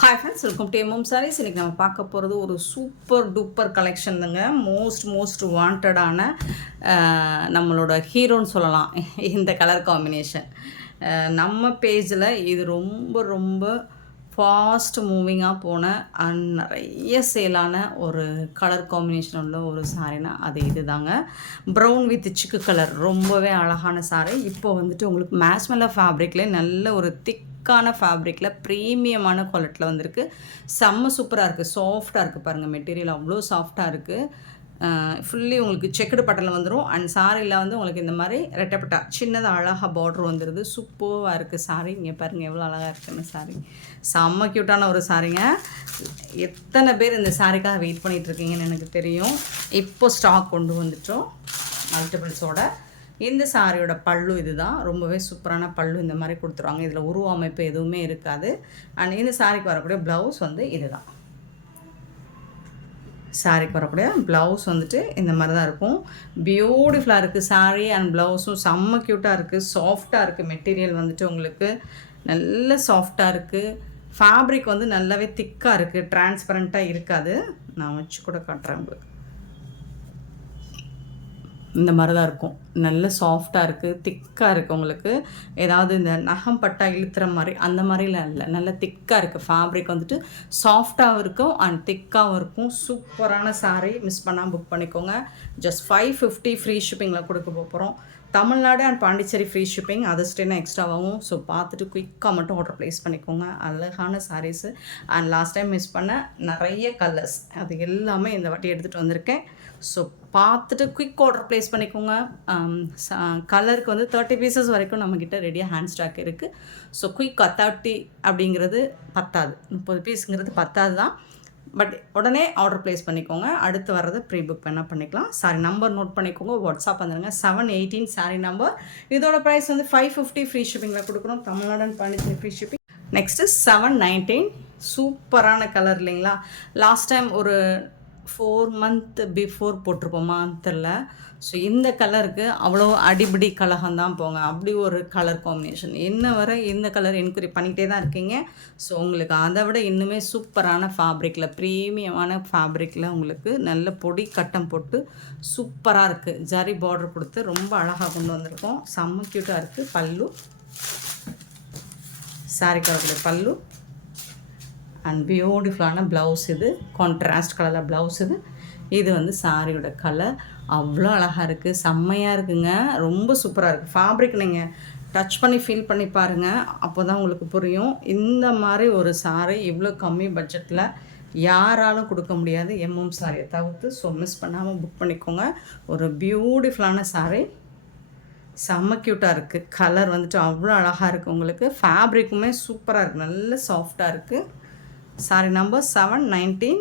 Hi friends, welcome to MM Sarees. இன்றைக்கி நம்ம பார்க்க போகிறது ஒரு சூப்பர் டூப்பர் கலெக்ஷன் தாங்க. மோஸ்ட் வாண்டடான நம்மளோட ஹீரோன்னு சொல்லலாம் இந்த கலர் காம்பினேஷன். நம்ம பேஜில் இது ரொம்ப ஃபாஸ்ட் மூவிங்காக போன நிறைய சேலான ஒரு கலர் காம்பினேஷன் உள்ள ஒரு சாரீனா அது இது தாங்க. ப்ரௌன் வித் சிக்கு கலர், ரொம்பவே அழகான சாரீ. இப்போ வந்துட்டு உங்களுக்கு மேஸ்மெல்லா ஃபேப்ரிக்லேயே நல்ல ஒரு திக்கான ஃபேப்ரிக்கில் ப்ரீமியமான குவாலிட்டியில் வந்திருக்கு. செம்ம சூப்பராக இருக்குது, சாஃப்டாக இருக்குது. பாருங்கள், மெட்டீரியல் அவ்வளோ சாஃப்டாக இருக்குது. ஃபுல்லி உங்களுக்கு செக்குடு பட்டனில் வந்துடும். அண்ட் சாரியில் வந்து உங்களுக்கு இந்த மாதிரி ரெட்டப்பட்டா சின்னதாக அழகாக பார்டர் வந்துடுது. சூப்பராக இருக்குது சாரீ. இங்கே பாருங்கள் எவ்வளோ அழகாக இருக்குன்னு சாரீ. செம்ம க்யூட்டான ஒரு சாரீங்க. எத்தனை பேர் இந்த சாரீக்காக வெயிட் பண்ணிகிட்ருக்கீங்கன்னு எனக்கு தெரியும். இப்போ ஸ்டாக் கொண்டு வந்துட்டோம் மல்டிபிள்ஸோட. இந்த சாரியோட பல்லு இது தான். ரொம்பவே சூப்பரான பல்லு இந்த மாதிரி கொடுத்துருவாங்க. இதில் உருவ அமைப்பு எதுவுமே இருக்காது. அண்ட் இந்த சாரிக்கு வரக்கூடிய ப்ளவுஸ் வந்து இது தான். சாரிக்கு வரக்கூடிய ப்ளவுஸ் வந்துட்டு இந்த மாதிரி தான் இருக்கும். பியூட்டிஃபுல்லாக இருக்குது சாரீ. அண்ட் ப்ளவுஸும் செம்ம க்யூட்டாக இருக்குது, சாஃப்டாக இருக்குது. மெட்டீரியல் வந்துட்டு உங்களுக்கு நல்ல சாஃப்டாக இருக்குது. ஃபேப்ரிக் வந்து நல்லாவே திக்காக இருக்குது, டிரான்ஸ்பரண்ட்டாக இருக்காது. நான் வச்சு கூட காட்டுறேன் உங்களுக்கு. இந்த மாதிரி தான் இருக்கும். நல்ல சாஃப்டாக இருக்குது, திக்காக இருக்குது. உங்களுக்கு ஏதாவது இந்த நகம் பட்டா இழுத்துற மாதிரி அந்த மாதிரிலாம் இல்லை. நல்ல திக்காக இருக்குது. ஃபேப்ரிக் வந்துட்டு சாஃப்டாகவும் இருக்கும் அண்ட் திக்காகவும் இருக்கும். சூப்பரான சாரீ. மிஸ் பண்ணாமல் புக் பண்ணிக்கோங்க. ஜஸ்ட் 550 ஃப்ரீ ஷிப்பிங்கில் கொடுக்க போகிறோம். Tamil Nadu and Pondicherry free shipping, அதர்ஸ்டேனா எக்ஸ்ட்ராவாகும். ஸோ பார்த்துட்டு குயிக்காக மட்டும் ஆர்டர் ப்ளேஸ் பண்ணிக்கோங்க. அழகான saris. And last time miss பண்ண நிறைய கலர்ஸ் அது எல்லாமே இந்த வாட்டி எடுத்துகிட்டு வந்திருக்கேன். ஸோ பார்த்துட்டு குயிக் ஆர்டர் ப்ளேஸ் பண்ணிக்கோங்க. கலருக்கு வந்து 30 பீசஸ் வரைக்கும் நம்மக்கிட்ட ரெடியாக ஹேண்ட் ஸ்டாக் இருக்குது. ஸோ குயிக்காக 30 அப்படிங்கிறது பத்தாது, 30 பீஸுங்கிறது பத்தாது தான். பட் உடனே ஆர்டர் ப்ளேஸ் பண்ணிக்கோங்க. அடுத்து வர்றது ப்ரீ புக் வேணால் பண்ணிக்கலாம். சாரி நம்பர் நோட் பண்ணிக்கோங்க, வாட்ஸ்அப் வந்துடுங்க. 718 சாரி நம்பர். இதோட ப்ரைஸ் வந்து 550 ஃப்ரீ ஷிப்பிங்கில் கொடுக்குறோம். Tamil Nadu and Pondicherry free shipping. Next 719 சூப்பரான கலர் இல்லைங்களா? லாஸ்ட் டைம் ஒரு 4 மந்த் பிஃபோர் போட்டிருப்போமான்னு தெரில. ஸோ இந்த கலருக்கு அவ்வளோ அடிபடி கலகம்தான் போங்க. அப்படி ஒரு கலர் காம்பினேஷன். இன்ன வரை இந்த கலர் என்கொயரி பண்ணிகிட்டே தான் இருக்கீங்க. ஸோ உங்களுக்கு அதை விட இன்னுமே சூப்பரான ஃபேப்ரிக்கில், ப்ரீமியமான ஃபேப்ரிக்கில் உங்களுக்கு நல்ல பொடி கட்டம் போட்டு சூப்பராக இருக்குது. ஜரி பார்டர் கொடுத்து ரொம்ப அழகாக கொண்டு வந்திருக்கோம். செம்ம க்யூட்டாக இருக்குது. பல்லு சாரி கலருடைய பல்லு அண்ட் பியூட்டிஃபுல்லான ப்ளவுஸ். இது கான்ட்ராஸ்ட் கலரில் ப்ளவுஸ். இது வந்து சாரியோட கலர். அவ்வளோ அழகாக இருக்குது, செம்மையாக இருக்குங்க. ரொம்ப சூப்பராக இருக்குது. ஃபேப்ரிக் நீங்கள் டச் பண்ணி ஃபீல் பண்ணி பாருங்கள், அப்போ தான் உங்களுக்கு புரியும். இந்த மாதிரி ஒரு சாரி இவ்வளோ கம்மி பட்ஜெட்டில் யாராலும் கொடுக்க முடியாது, எம்எம் சாரியை தவிர்த்து. ஸோ மிஸ் பண்ணாமல் புக் பண்ணிக்கோங்க. ஒரு பியூட்டிஃபுல்லான சாரி, செம்ம க்யூட்டாக இருக்குது. கலர் வந்துட்டு அவ்வளோ அழகாக இருக்குது. உங்களுக்கு ஃபேப்ரிக்குமே சூப்பராக இருக்குது, நல்ல சாஃப்டாக இருக்குது. சாரி நம்பர் 719.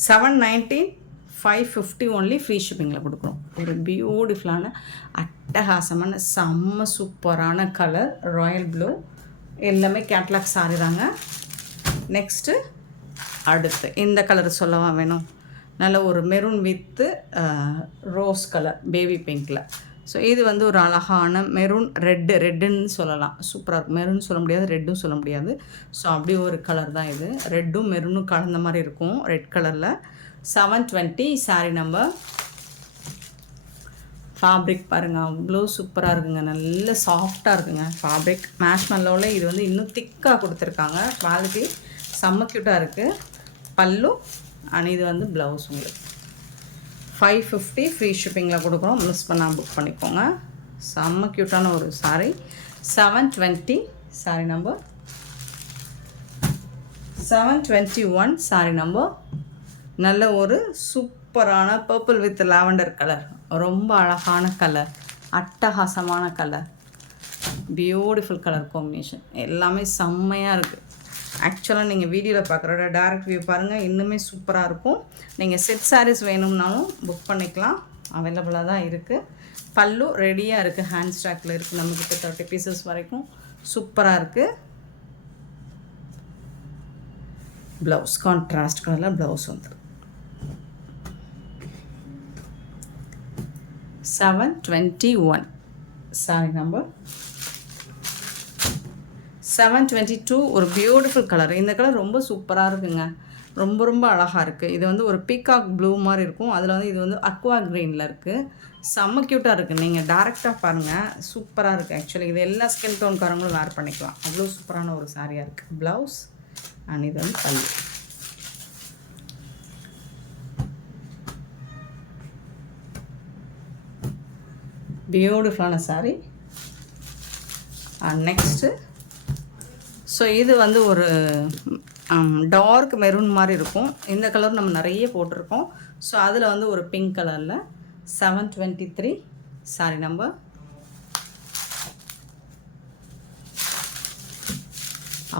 $719, $550 ஒன்லி ஃப்ரீ ஷிப்பிங்கில் கொடுக்குறோம். ஒரு பியூட்டிஃபுல்லான அட்டகாசமான செம்ம சூப்பரான கலர் ராயல் ப்ளூ. எல்லாமே கேட்லாக் சாரி தாங்க. நெக்ஸ்ட்டு அடுத்து இந்த கலர் சொல்லவா வேணும்? நல்ல ஒரு maroon with rose colour, baby பிங்க்கில். ஸோ இது வந்து ஒரு அழகான மெரூன் ரெட்டுன்னு சொல்லலாம். சூப்பராக இருக்கும். மெரூன் சொல்ல முடியாது, ரெட்டும் சொல்ல முடியாது. ஸோ அப்படி ஒரு கலர் தான் இது. ரெட்டும் மெரூனும் கலந்த மாதிரி இருக்கும், ரெட் கலரில். 720 சாரி நம்பர். ஃபேப்ரிக் பாருங்கள், அவ்வளோ சூப்பராக இருக்குங்க. நல்ல சாஃப்டாக இருக்குங்க ஃபேப்ரிக். மேஷ்மெல்லோவில் இது வந்து இன்னும் திக்காக கொடுத்துருக்காங்க. குவாலிட்டி செம்ம க்யூட்டாக இருக்குது. பல்லு அண்ட் இது வந்து ப்ளவுஸ். உங்களுக்கு 550 ஃப்ரீ ஷிப்பிங்கில் கொடுக்குறோம். மிஸ் பண்ணால் புக் பண்ணிக்கோங்க. செம்ம க்யூட்டான ஒரு sari. 720 sorry number. 721 sorry number. நல்ல ஒரு சூப்பரான பர்பிள் வித் லாவெண்டர் கலர். ரொம்ப அழகான கலர், அட்டகாசமான கலர், பியூட்டிஃபுல் கலர் காம்பினேஷன். எல்லாமே செம்மையாக இருக்குது. ஆக்சுவலாக நீங்கள் வீடியோவில் பார்க்குறோட டேரக்ட் வியூ பாருங்கள், இன்னுமே சூப்பராக இருக்கும். நீங்கள் செட் சாரீஸ் வேணும்னாலும் புக் பண்ணிக்கலாம், அவைலபிளாக தான் இருக்குது. பல்லு ரெடியாக இருக்குது, ஹேண்ட் ஸ்டாக்கில் இருக்குது. நம்மக்கிட்ட 30 பீசஸ் வரைக்கும் சூப்பராக இருக்குது. ப்ளவுஸ் கான்ட்ராஸ்ட் கலரில் ப்ளவுஸ் வந்துடும். 721 சாரி நம்பர். 722 ஒரு பியூட்டிஃபுல் கலர். இந்த கலர் ரொம்ப சூப்பராக இருக்குங்க. ரொம்ப ரொம்ப அழகாக இருக்குது. இது வந்து ஒரு பீகாக் ப்ளூ மாதிரி இருக்கும். அதில் வந்து இது வந்து அக்வா க்ரீனில் இருக்குது. செம்ம க்யூட்டாக இருக்குது. நீங்கள் டேரெக்டாக பாருங்கள், சூப்பராக இருக்குது. ஆக்சுவலி இது எல்லா ஸ்கின் டோன்காரங்களும் வேர் பண்ணிக்கலாம். அவ்வளோ சூப்பரான ஒரு சாரியாக இருக்குது. ப்ளவுஸ் அண்ட் இது வந்து பல்லு. பியூட்டிஃபுல்லான சாரி. அண்ட் நெக்ஸ்ட்டு ஸோ இது வந்து ஒரு டார்க் மெரூன் மாதிரி இருக்கும். இந்த கலர் நம்ம நிறைய போட்டிருக்கோம். ஸோ அதில் வந்து ஒரு பிங்க் கலரில் 723 சாரி நம்பர்.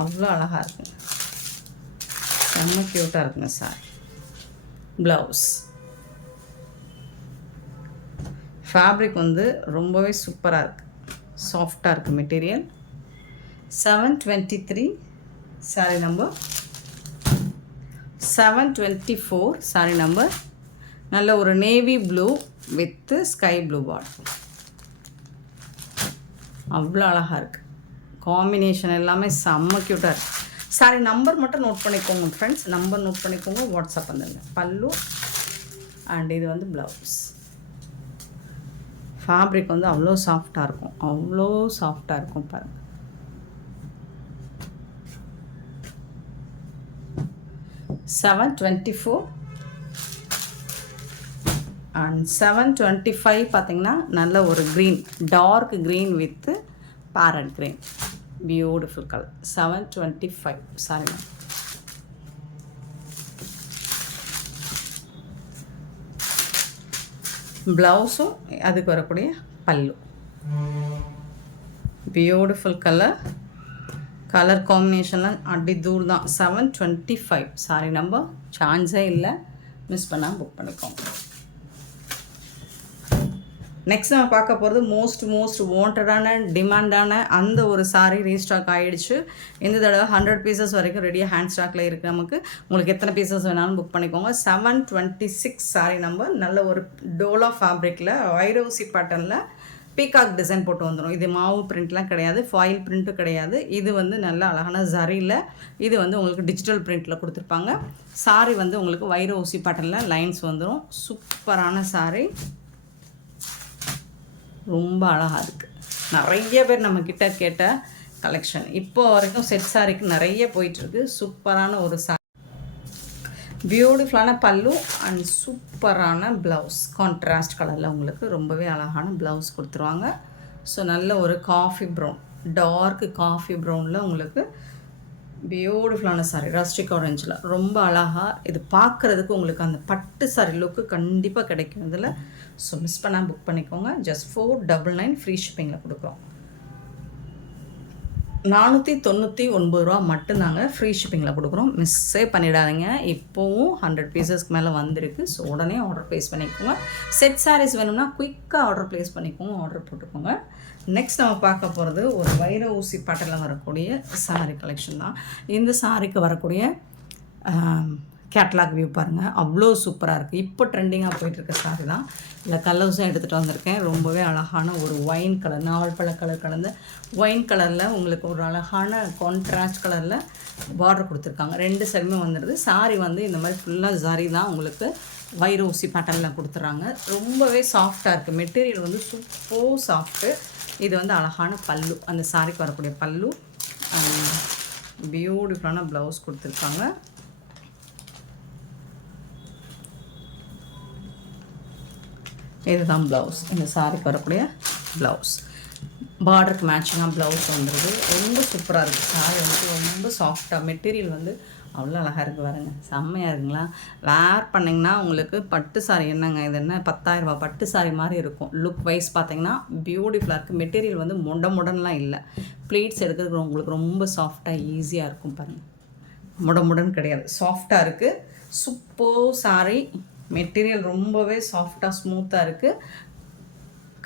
அவ்வளோ அழகாக இருக்குங்க, செம்ம க்யூட்டாக இருக்குங்க சாரி. ப்ளவுஸ் ஃபேப்ரிக் வந்து ரொம்பவே சூப்பராக இருக்குது, சாஃப்டாக இருக்குது material. 723 sorry number. 724 sorry number. நல்ல ஒரு navy blue with sky blue border. அவ்வளோ அழகாக இருக்குது. காம்பினேஷன் எல்லாமே செம்ம க்யூட்டாக இருக்குது. சாரி நம்பர் மட்டும் நோட் பண்ணிக்கோங்க ஃப்ரெண்ட்ஸ், நம்பர் நோட் பண்ணிக்கோங்க, வாட்ஸ்அப் வந்துடுங்க. பல்லு அண்ட் இது வந்து ப்ளவுஸ். ஃபேப்ரிக் வந்து அவ்வளோ சாஃப்டாக இருக்கும், அவ்வளோ சாஃப்டாக இருக்கும் பாருங்கள். 724 அண்ட் 725 பார்த்தீங்கன்னா நல்ல ஒரு green, dark green with parrot green, beautiful colour. 725 sari. ப்ளவுஸும் அதுக்கு வரக்கூடிய பல்லு. Beautiful colour. கலர் காம்பினேஷன்லாம் அடி தூள் தான். 725 சாரி நம்பர். சான்ஸே இல்லை, மிஸ் பண்ணால் புக் பண்ணிக்கோங்க. நெக்ஸ்ட் நம்ம பார்க்க போகிறது மோஸ்ட் வாண்டடான டிமாண்டான அந்த ஒரு சாரீ ரீஸ்டாக் ஆகிடுச்சு. இந்த தடவை 100 பீசஸ் வரைக்கும் ரெடியாக ஹேண்ட் ஸ்டாக்கில் இருக்குது. நமக்கு உங்களுக்கு எத்தனை பீசஸ் வேணாலும் புக் பண்ணிக்கோங்க. 726 சாரீ நம்பர். நல்ல ஒரு டோலா ஃபேப்ரிக்கில் வைரோசி பேட்டர்னில் பீகாக் டிசைன் போட்டு வந்துடும். இது மாவு பிரிண்ட்லாம் கிடையாது, ஃபாயில் பிரிண்ட்டும் கிடையாது. இது வந்து நல்ல அழகான ஜரியில், இது வந்து உங்களுக்கு டிஜிட்டல் பிரிண்ட்டில் கொடுத்துருப்பாங்க. சாரி வந்து உங்களுக்கு வைர ஊசி பேட்டர்னில் லைன்ஸ் வந்துடும். சூப்பரான சாரி, ரொம்ப அழகாக இருக்குது. நிறைய பேர் நம்மக்கிட்ட கேட்ட கலெக்ஷன். இப்போ வரைக்கும் செட் சாரிக்கு நிறைய போயிட்டுருக்கு. சூப்பரான ஒரு சாரி, பியூட்டிஃபுல்லான பல்லு அண்ட் சூப்பரான ப்ளவுஸ். கான்ட்ராஸ்ட் கலரில் உங்களுக்கு ரொம்பவே அழகான ப்ளவுஸ் கொடுத்துருவாங்க. ஸோ நல்ல ஒரு காஃபி ப்ரௌன், டார்க் காஃபி ப்ரௌனில் உங்களுக்கு பியூட்டிஃபுல்லான சாரி, ரஸ்டிக் ஆரஞ்சில் ரொம்ப அழகாக. இது பார்க்குறதுக்கு உங்களுக்கு அந்த பட்டு சாரி லுக்கு கண்டிப்பாக கிடைக்கும் இதில். ஸோ மிஸ் பண்ணால் புக் பண்ணிக்கோங்க. ஜஸ்ட் 499 ஃப்ரீ ஷிப்பிங்கில் கொடுக்குறோம். 499 ரூபா மட்டும்தாங்க ஃப்ரீ ஷிப்பிங்கில் கொடுக்குறோம். மிஸ்ஸே பண்ணிடாதீங்க. இப்போவும் 100 பீசஸ்க்கு மேலே வந்திருக்கு. ஸோ உடனே ஆர்டர் ப்ளேஸ் பண்ணிக்கோங்க. செட் சாரீஸ் வேணும்னா குயிக்காக ஆர்டர் ப்ளேஸ் பண்ணிக்கோங்க, ஆர்டர் போட்டுக்கோங்க. நெக்ஸ்ட் நம்ம பார்க்க போகிறது ஒரு வைர ஊசி பாட்டில் வரக்கூடிய சாரீ கலெக்ஷன் தான். இந்த சாரிக்கு வரக்கூடிய கேட்லாக் வியூ பாருங்கள், அவ்வளோ சூப்பராக இருக்குது. இப்போ ட்ரெண்டிங்காக போயிட்டுருக்க சாரி தான். இல்லை கலர்ஸும் எடுத்துகிட்டு வந்திருக்கேன். ரொம்பவே அழகான ஒரு ஒயின் கலர், நாவல் பழ கலர் கலந்த ஒயின் கலரில் உங்களுக்கு ஒரு அழகான கான்ட்ராஸ்ட் கலரில் பார்டர் கொடுத்துருக்காங்க. 2 சைடுமே வந்துடுது. சாரி வந்து இந்த மாதிரி ஃபுல்லாக ஜரி தான் உங்களுக்கு வைர ஊசி பேட்டர்னில் கொடுத்துட்றாங்க. ரொம்பவே சாஃப்டாக இருக்குது. மெட்டீரியல் வந்து சூப்பர் சாஃப்ட்டு. இது வந்து அழகான பல்லு, அந்த சாரிக்கு வரக்கூடிய பல்லு. பியூட்டிஃபுல்லான ப்ளவுஸ் கொடுத்துருக்காங்க. இதுதான் ப்ளவுஸ், இந்த சாரிக்கு வரக்கூடிய ப்ளவுஸ். பார்டருக்கு மேட்சிங்காக ப்ளவுஸ் வந்துடுது. ரொம்ப சூப்பராக இருக்குது. சாரி வந்து ரொம்ப சாஃப்டாக, மெட்டீரியல் வந்து அவ்வளோ அழகாக இருக்குது பாருங்க, செம்மையாக இருக்குங்களா. வேர் பண்ணிங்கன்னா உங்களுக்கு பட்டு சாரி என்னங்க, இது என்ன 10,000 ரூபா பட்டு சாரி மாதிரி இருக்கும். லுக் வைஸ் பார்த்தீங்கன்னா பியூட்டிஃபுல்லாக இருக்குது. மெட்டீரியல் வந்து முடன்லாம் இல்லை. ப்ளீட்ஸ் எடுக்கிறதுக்கு உங்களுக்கு ரொம்ப சாஃப்டாக ஈஸியாக இருக்கும் பாருங்கள். முடன் கிடையாது, சாஃப்டாக இருக்குது. சூப்பர் சாரி, மெட்டீரியல் ரொம்பவே சாஃப்டாக ஸ்மூத்தாக இருக்குது.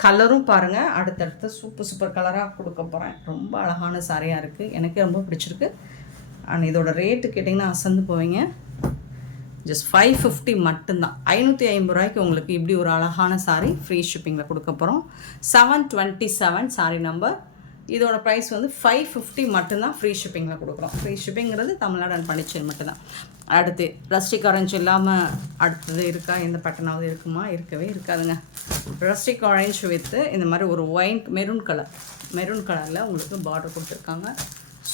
கலரும் பாருங்கள், அடுத்தடுத்து சூப்பர் கலராக கொடுக்க போகிறேன். ரொம்ப அழகான சாரியாக இருக்குது, எனக்கே ரொம்ப பிடிச்சிருக்கு. அண்ட் இதோட ரேட்டு கேட்டிங்கன்னா அசந்து போவீங்க. ஜஸ்ட் 550 மட்டும்தான். 550 ரூபாய்க்கு உங்களுக்கு இப்படி ஒரு அழகான சாரி ஃப்ரீ ஷிப்பிங்கில் கொடுக்க போகிறோம். 727 சாரி நம்பர். இதோட ப்ரைஸ் வந்து 550 மட்டும்தான் ஃப்ரீ ஷிப்பிங்கில் கொடுக்குறோம். ஃப்ரீ ஷிப்பிங்கிறது தமிழ்நாடு அண்ட் பாண்டிச்சேரி மட்டும்தான். அடுத்து ரஸ்டிக் ஆரஞ்சு இல்லாமல் அடுத்தது இருக்கா? எந்த பேட்டர்னாவது இருக்குமா? இருக்கவே இருக்காதுங்க. ரஸ்டிக் ஆரஞ்சு வித்து இந்த மாதிரி ஒரு மெரூன் கலரில் உங்களுக்கு பார்டர் கொடுத்துருக்காங்க.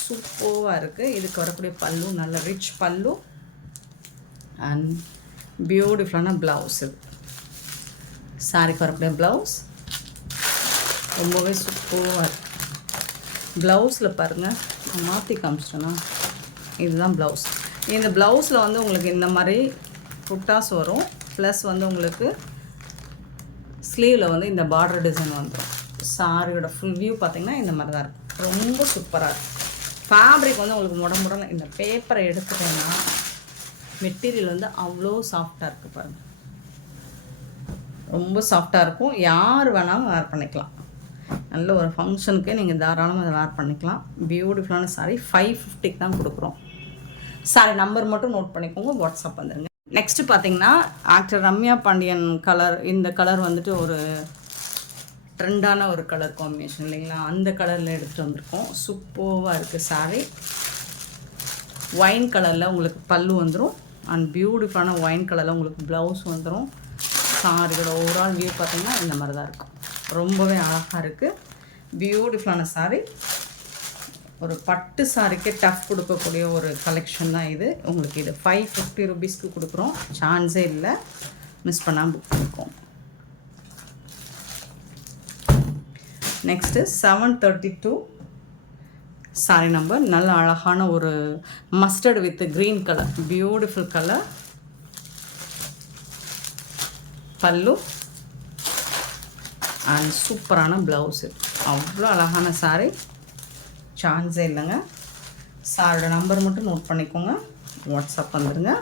சூப்பராக இருக்குது. இதுக்கு வரக்கூடிய பல்லு நல்ல ரிச் பல்லு அண்ட் பியூட்டிஃபுல்லான ப்ளவுஸ். இது சாரிக்கு வரக்கூடிய ப்ளவுஸ் ரொம்பவே சூப்பராக இருக்குது. ப்ளவுஸில் பாருங்கள், மாற்றி காமிச்சிட்டேன்னா இதுதான் ப்ளவுஸ். இந்த ப்ளவுஸில் வந்து உங்களுக்கு இந்த மாதிரி புட்டாஸ் வரும், ப்ளஸ் வந்து உங்களுக்கு ஸ்லீவில் வந்து இந்த பார்டர் டிசைன் வந்துடும். சாரியோட ஃபுல் வியூ பார்த்திங்கன்னா இந்த மாதிரி தான் இருக்கும். ரொம்ப சூப்பராக இருக்கும். ஃபேப்ரிக் வந்து உங்களுக்கு முடமுடல இந்த பேப்பரை எடுத்துட்டேன்னா மெட்டீரியல் வந்து அவ்வளோ சாஃப்டாக இருக்குது பாருங்கள். ரொம்ப சாஃப்டாக இருக்கும். யார் வேணாலும் வேர் பண்ணிக்கலாம். நல்ல ஒரு ஃபங்க்ஷனுக்கே நீங்கள் தாராளமாக அதை வேர் பண்ணிக்கலாம். பியூட்டிஃபுல்லான சாரீ 550 தான் கொடுக்குறோம். சாரி நம்பர் மட்டும் நோட் பண்ணிக்கோங்க, வாட்ஸ்அப் வந்துடுங்க. நெக்ஸ்ட்டு பார்த்தீங்கன்னா ஆக்டர் ரம்யா பாண்டியன் கலர். இந்த கலர் வந்துட்டு ஒரு ட்ரெண்டான ஒரு கலர் காம்பினேஷன் இல்லைங்களா? அந்த கலரில் எடுத்துகிட்டு வந்திருக்கோம். சூப்பராக இருக்குது சாரீ. ஒயின் கலரில் உங்களுக்கு பல்லு வந்துடும் அண்ட் பியூட்டிஃபுல்லான ஒயின் கலரில் உங்களுக்கு ப்ளவுஸ் வந்துடும். சாரியோட ஓவரால் வியூ பார்த்திங்கன்னா இந்த மாதிரி தான் இருக்கும். ரொம்பவே அழகாக இருக்குது. பியூட்டிஃபுல்லான சாரீ. ஒரு பட்டு சாரிக்கே டஃப் கொடுக்கக்கூடிய ஒரு கலெக்ஷன் தான் இது. உங்களுக்கு இது 550 ருபீஸ்க்கு கொடுக்குறோம். சான்ஸே இல்லை, மிஸ் பண்ணாமல் புக் பண்ணிக்கோங்க. Next 732 sorry number. நல்ல அழகான ஒரு mustard with green colour, beautiful colour. பல்லு அண்ட் சூப்பரான ப்ளவுஸு. அவ்வளோ அழகான சாரீ, சான்ஸே இல்லைங்க. சாரோட நம்பர் மட்டும் நோட் பண்ணிக்கோங்க, வாட்ஸ்அப் வந்துடுங்க.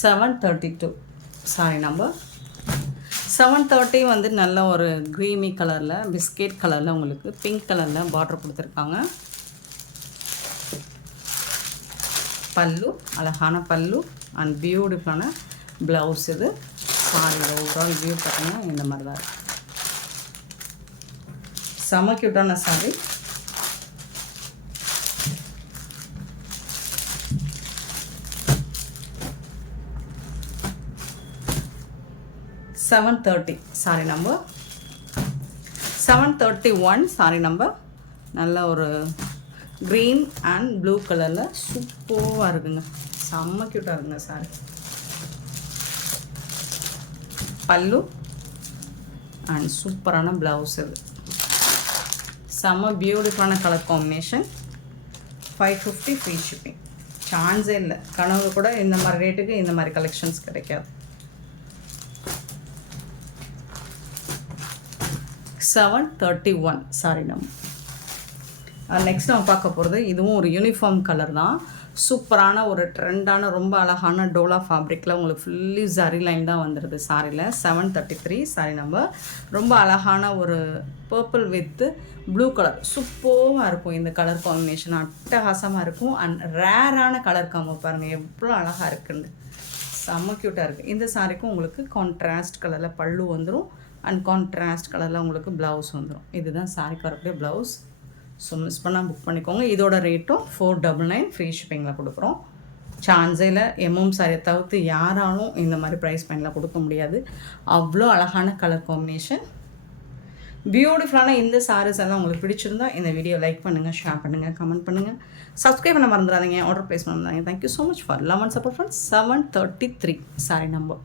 732 சாரி நம்பர். 730 வந்து நல்ல ஒரு க்ரீமி கலரில், பிஸ்கெட் கலரில் உங்களுக்கு பிங்க் கலரில் பார்டர் கொடுத்துருக்காங்க. பல்லு அழகான பல்லு அண்ட் பியூட்டிஃபுல்லான ப்ளவுஸ். இது சாரியோட ஓவரால் வியூ பார்த்தீங்கன்னா இந்த மாதிரி தான் இருக்குது. செம க்யூட்டான sorry. $730 sorry number. 731 sorry number. நல்ல ஒரு க்ரீன் அண்ட் ப்ளூ கலரில் சூப்பராக இருக்குங்க. செம்ம க்யூட்டாக இருக்குங்க சாரி. பல்லு அண்ட் சூப்பரான ப்ளவுஸ். இது செம்ம பியூட்டிஃபுல்லான கலர் காம்பினேஷன். 550 free shipping. சான்ஸே இல்லை. கனவு கூட இந்த மாதிரி ரேட்டுக்கு இந்த மாதிரி கலெக்ஷன்ஸ் கிடைக்காது. 731 சாரி நம்பர். நெக்ஸ்ட் நம்ம பார்க்க போகிறது இதுவும் ஒரு யூனிஃபார்ம் கலர் தான். சூப்பரான ஒரு ட்ரெண்டான ரொம்ப அழகான டோலா ஃபேப்ரிக்கில் உங்களுக்கு ஃபுல்லி ஜரி லைன் தான் வந்துடுது சாரியில். 733 சாரி நம்பர். ரொம்ப அழகான ஒரு பர்பிள் வித்து ப்ளூ கலர். சூப்பராக இருக்கும் இந்த கலர் காம்பினேஷன். அட்டகாசமாக இருக்கும். அண்ட் ரேரான கலர் காம்போ பாருங்கள் எவ்வளோ அழகாக இருக்குன்னு. செம்ம க்யூட்டாக இருக்குது. இந்த சாரிக்கும் உங்களுக்கு கான்ட்ராஸ்ட் கலரில் பல்லு வந்துடும் அண்ட் கான்ட்ராஸ்ட் கலரில் உங்களுக்கு ப்ளவுஸ் வந்துடும். இதுதான் சாரிக்கு வரக்கூடிய ப்ளவுஸ். ஸோ மிஸ் பண்ணால் புக் பண்ணிக்கோங்க. இதோட ரேட்டும் 499 ஃப்ரீ ஷிப்பிங்கில் கொடுக்குறோம். சான்ஸையில் எம்எம் சாரியை தவிர்த்து யாராலும் இந்த மாதிரி ப்ரைஸ் பாயிண்டில் கொடுக்க முடியாது. அவ்வளோ அழகான கலர் காம்பினேஷன். பியூட்டிஃபுல்லான இந்த சாரீஸ் எல்லாம் உங்களுக்கு பிடிச்சிருந்தா இந்த வீடியோ லைக் பண்ணுங்கள், ஷேர் பண்ணுங்கள், கமெண்ட் பண்ணுங்கள், சப்ஸ்கிரைப் பண்ண மறந்துடாதீங்க, ஆர்டர் ப்ளேஸ் பண்ண மறந்துடாதீங்க. Thank you so much for love and support friends. 733 sorry number.